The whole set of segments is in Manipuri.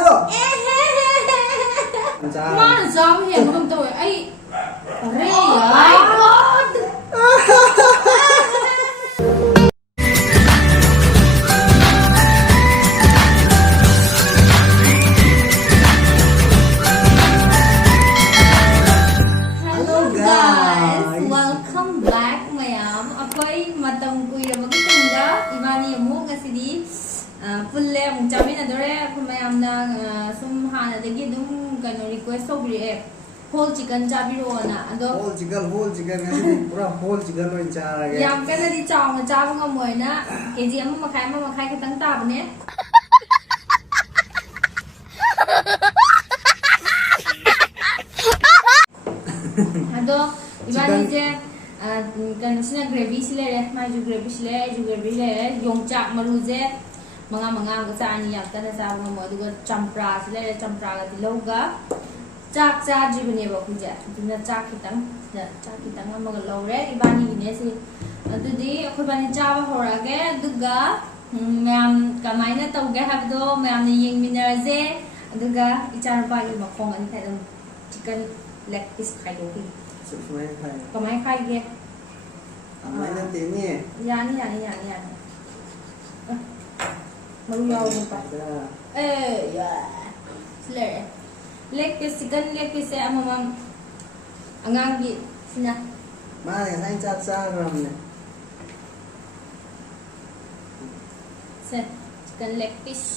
Kambiyo. Mana jam he ngam to ai re yaar Hello guys, welcome back mayam apai matam kuirabagi tungda imani amuk ngasidi pulle amuk chamina dore mayam na sum hana dagi dum kano request tobire whole chicken chabiro na ado whole chicken ngasi pura whole chicken loin charage yam kana di chawna chabu ngamoi na kg amma makhai kitang tabne ado ibani je kan sina gravy sile re mai ju gravy sile yongchak maru je manga ga chani yak ta sa ba mo du champra sile champra ga diloga chak cha ji bune ba ku je dina chak kitang ma ga lo re ibani ne si adu di akhoi bani cha ba hora ge duga ma'am kamai na tau ge hab do ma'am ni yeng minar je aduga ichar ba gi ma khong an thai chicken leg piece khai do hi kamai khai ge kamai na tin ni yani maru yaw mo pa ya sile leg piece chicken leg piece amam angang gi sina ma ne hai cha ram ne se chicken leg piece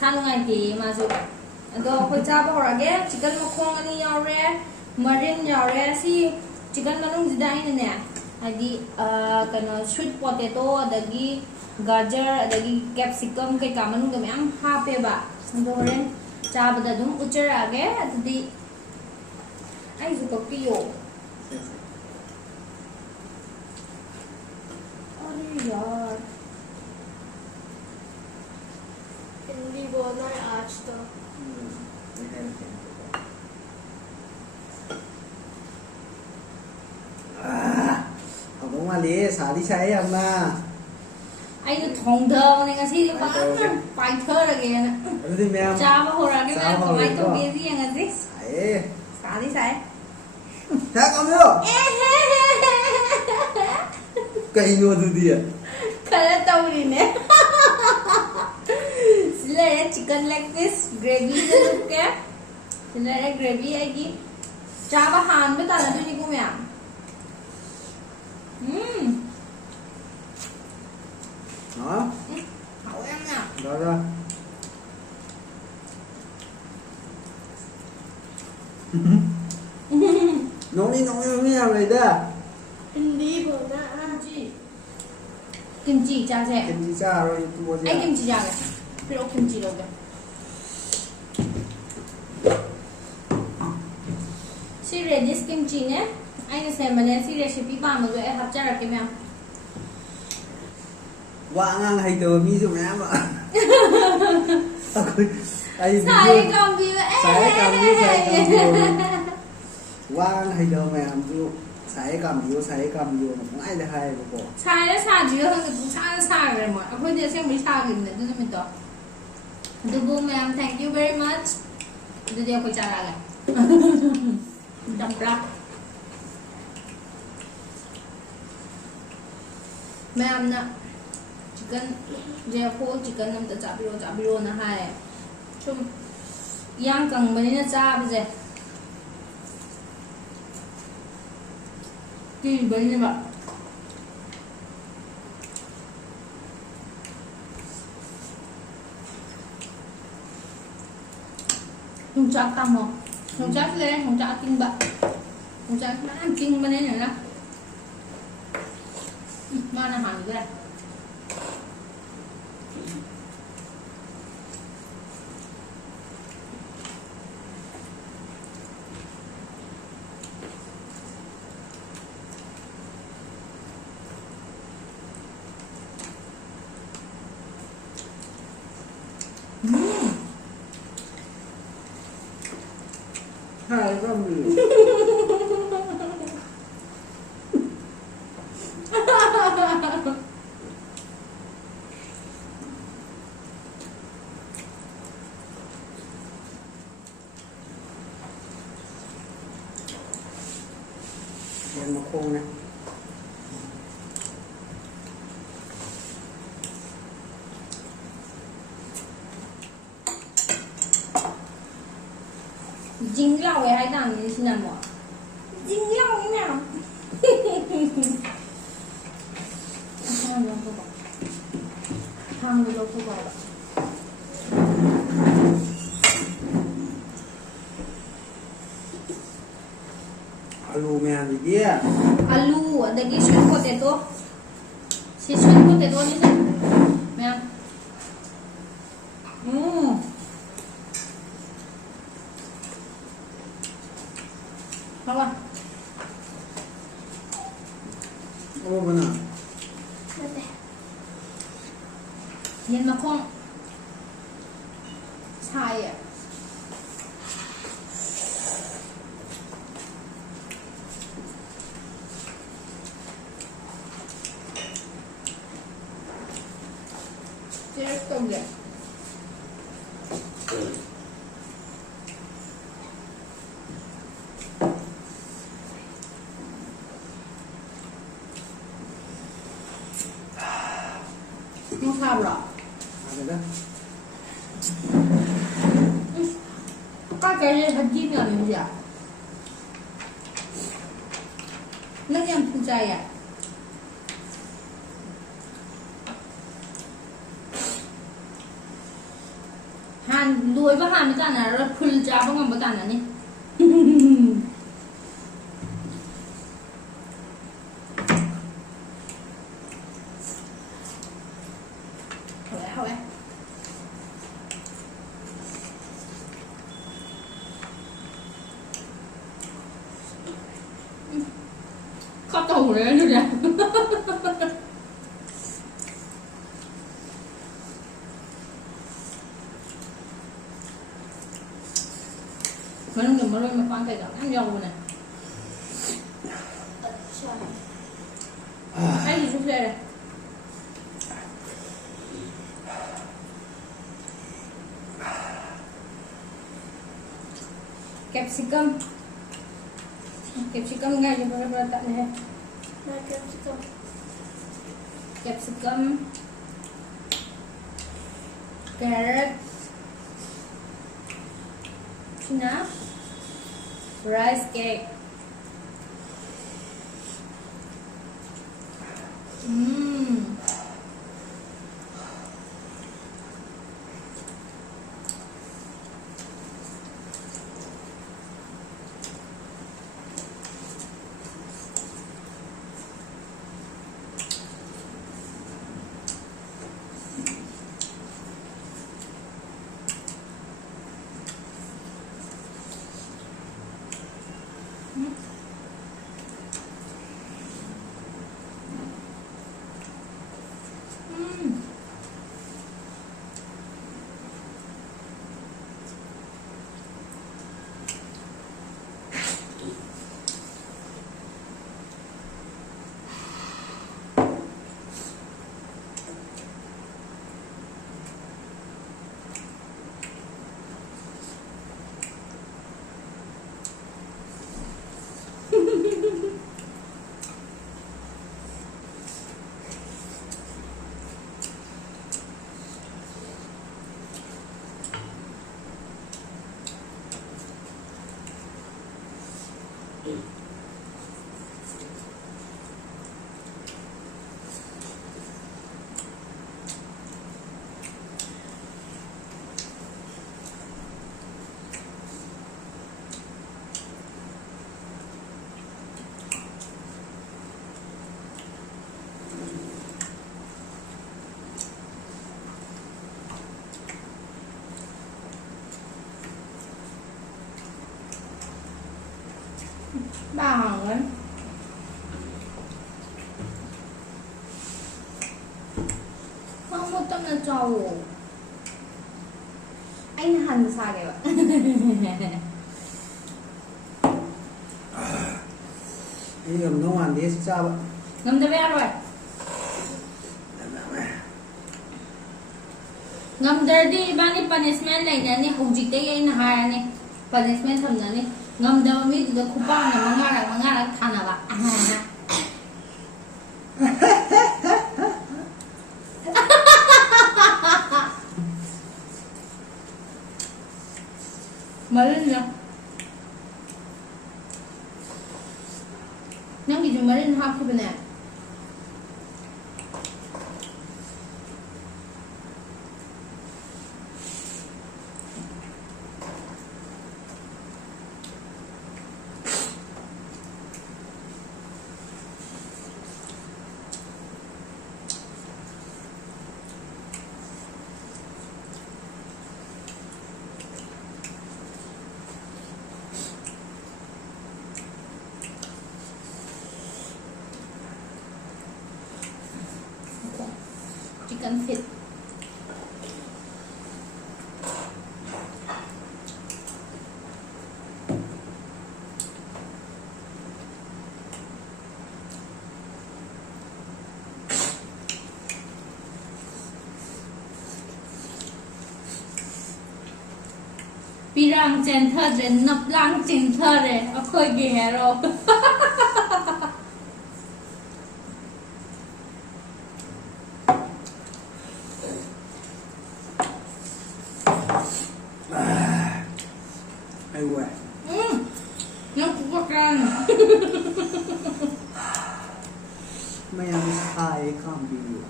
khanu ngai ti ma su ado khoi cha ba hora ge chicken ma khong ani yaw re marin yaw re si chicken manung jida ina ne hadi kano sweet potato adagi gajar adagi capsicum kai ka manung ga myam ha pe ba ado horen cha ba da dum uchara ge adudi ai su ko piyo अरे यार हिंदी बोलना है आज तो Không có mà lý xả đi xáy em mà anh nó thòng thơ này ngay xí bán phải thơ là kìa Em thì mẹ cha mà hồi ra cái này có mấy tông kia gì ngay xí xáy xả đi xả Thế con nữa Cây luôn từ đi à cái đó tao đi nè xin lỗi chicken leg piece gravy cho lúc kìa xin lỗi gravy ấy kì cha bà hàn với ta là tôi đi cùng mẹ Đó hậu em nè Rồi Nóng đi làm này đó Hindi बोलना kimchi cha sẽ Em đi xa rồi tôi mua anh gì kimchi cha kìa cái đó kimchi đâu kìa si reddish kimchi nhé anh xem mà nên si recipe bằng rồi em học cha được cái mèo Quả ngang hay tờ mi dùng em ạ Saiye Kambiyo Saiye Kambiyo Quả ngang hay tờ mẹ em dụ Saiye Kambiyo Cũng ai là hay của cô sai nó sai chứ hơn cũng sai rồi mà không thể xem mấy sai rồi nữa tôi mình đó the boom ma'am thank you very much tôi đeo phải trả lại đậm lắm ma'am nè chicken je whole chicken nam ta chabiro na hai chum yang kang mani na cha ba je ki bani ba hong cha tam mo hong cha le hong cha ting ba hong cha man ting mani na mana han ga Hai con gì คงนะจริงเล่าไว้ให้ดังนี่สินะหมอจริงเล่าไว้เนี่ยทางเราก็บอกทางเราก็บอกอาลูแมนดีอ่ะ alu adagi sweet potato si sweet potato ni sa ma'am Hawa. โอ้มันอ่ะ Mate. Yan makong Saiye. Cheers to get. Không sao rồi. Ada dah. Có cái hạt diêm là mình gì ạ? Nó nhầm phụ chay à? Hàn đuôi với hàn cái này nó phun ra bằng một tàn này. Hỏi. Có tù đấy nữa nè. Mà nó ngừng mà lên mà con phải gặp ăn dầu nè. Cái gì cũng đây này. Capsicum. Capsicum ngay cho bạn tặng này. Capsicum. Capsicum. Carrot. Tuna. Rice cake. Bà hỏng lắm. Không một tâm là trầu. Anh hẳn xa kìa bạn. Ini ngầm nấu ăn đi sao vậy? Ngâm tới bé rồi. Ngâm tới đi ba ni punishment này nè ni hùng dịch tới anh hai nè. Punishment thầm nè ni Ngamdaba miduda khupangna mangarak thanaba. Marin na. Nangi ju marin hakibane. Chicken feet. Pirang center de naplang center de akhoi ge hero. Anyway. Yang kupakan. Mayam Saiye Kambiyo.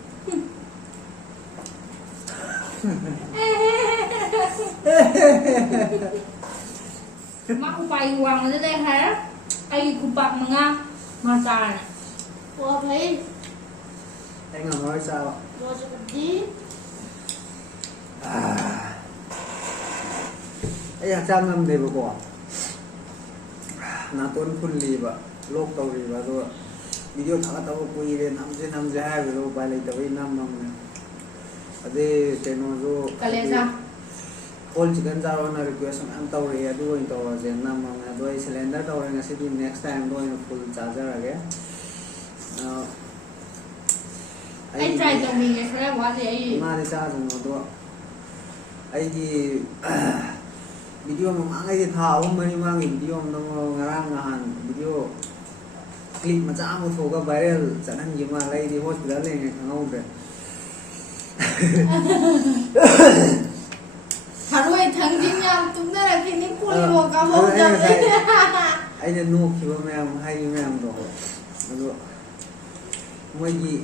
Mak kupai uang aja deh ha. Ai kupak mga makan. Wah भाई Anh ngồi nói sao ạ? बहुत जल्दी Anh hachang ngam de ba na ton phun li ba lok tau ri ba do video thaka tau pui re nam je hai lo ba lai tau nam nam ne ade teno jo Kalesa. whole chicken jar on request am tau re adu in tau je nam nam ne do cylinder tau re ngasi di next time do in full charger age Ai try cho mình cái này quá gì ấy. ma de charge no do ai di video mà mang ai tha om mani mang video no ngarang ngahan video clip mà cha mo thoga viral chanan yima lai di hospital le ngai khangau de Harui thằng đi nhau chúng ta là cái này puli vô cả một trăm đấy. ai de no khiba mayam hai mayam do ado moi gi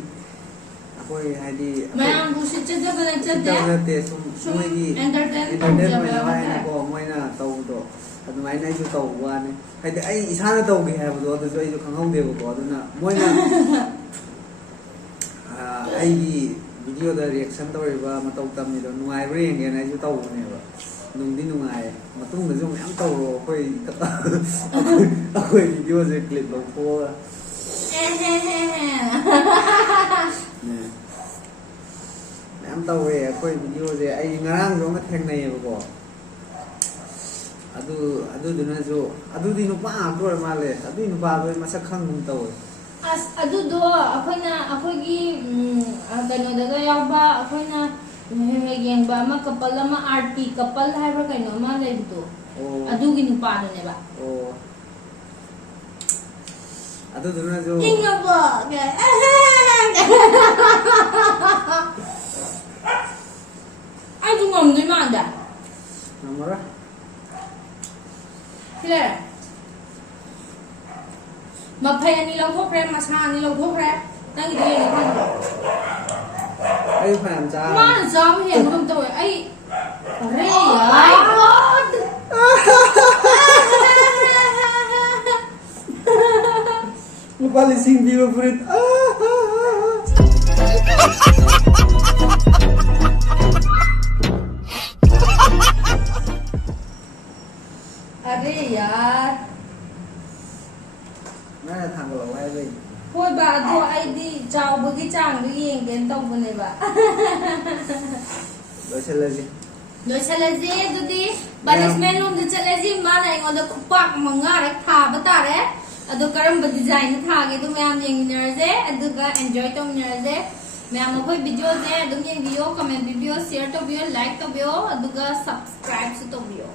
akoi hai di Mày ăn bún xịt chết cái này chết tao đấy. te sum moi gi Entertain internet không mai chả mai phải. ko moi na tau do adu mai nai ju tau wa ne hai de ai isana tau gi ha do do ai ju khangau de ko adu na moi na ai video da reaction tau ba ma tau tam ni do nuai bre nge na ju tau ne ba nung di nungai ma tung da ju mem tau ro khoi akoi video je clip lo ko em tàu về khơi video gì ai ngarang giống cái thằng này mà có adu dulu jo adu di nupa tôi mà le adu nupa tôi mà sắc khang nung tàu As adu do akhoi gi kano daga yaw ba akhoi na yang ba ma kapal ma RP kapal hai ba kano ma le to. Adu gi nupa do ne ba. oh adu dulu jo Inga ba ga. Ai chung ngom dui ma da. namara Kile. Ma phai ani lo thok re ma sa ani lo thok re. Nang gi ni kan. ai phàm cha Ma za ma hian không to ai. Re ya. lupa lising view favorite Are yaar. nó là thằng của ai vậy Hoi ba do ai di chao bu gi chang du yeng den tong bu ne ba. rồi sẽ là gì No chalaje du di punishment room de chalaje ma na ingo da khupak manga rek tha ba ta re. Adu karam ba design tha ge du mayam yeng ner je adu ga enjoy to ner je. Mayam ko video je adu yeng video comment video share to video like to video adu ga subscribe to video.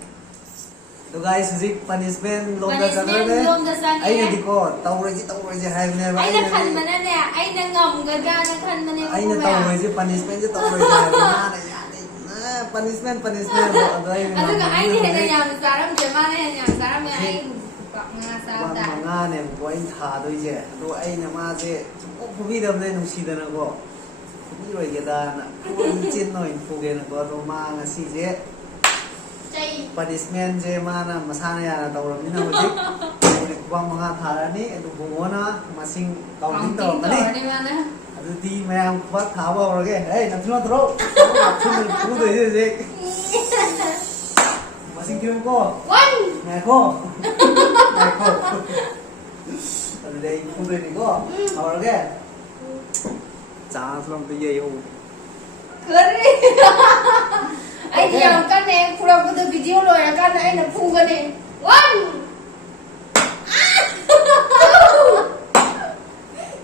तो गाइस हजिक पनिशमेंट लोमदा Punishment चंगरे लोमदा चंगे। आई दिको तौरजे हाइबने I na kan mana ne, I na ngam gada na kan mana आई ने तौरजे पनिशमेंट जे तौरजे माने याने punishment Aduh ka I ni hena yang saram je mana yang saram ya I pak nga saram da. मंगा ने पॉइंट था दोइजे तो आई ने माजे ओ फुबी दबने नुसीदना को फुबी रोइगेदा ना चिन नो इनफुगे ना को तो मा ngasi je Chay. punishment je mana masana ya na tawramina hojik ni kubang mga tharani edu bungona masing counting to mani Ni mana? adu di mayam kubat thawa orage hey nathuna thro thun thu de je masing kirum ko 1. nai ko adu dei thu de ni ko orage cha slom to ye yo Keri. I ni yang kan ne pura pura video lo ya kan I na punga ne. 1.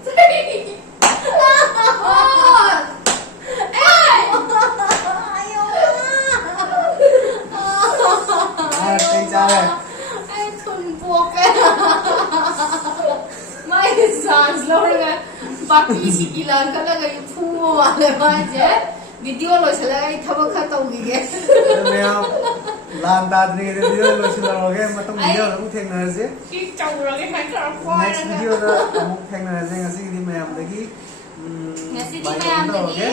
3. à tay cha này I thun buộc cái. Mai sans lo ra. Baki si kilan kala ga pu wa le ma je. Video lo chala ga thaba kha tau gi ge. mèo làm đạt này video rồi xin lỗi em mà tông video nó cũng thành là gì Ki chau ra cái hai ka kwa. next video đó cũng thành là gì ngasih di mèo đấy Ngasih di mayam lagi.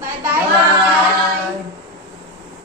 Bye bye. bye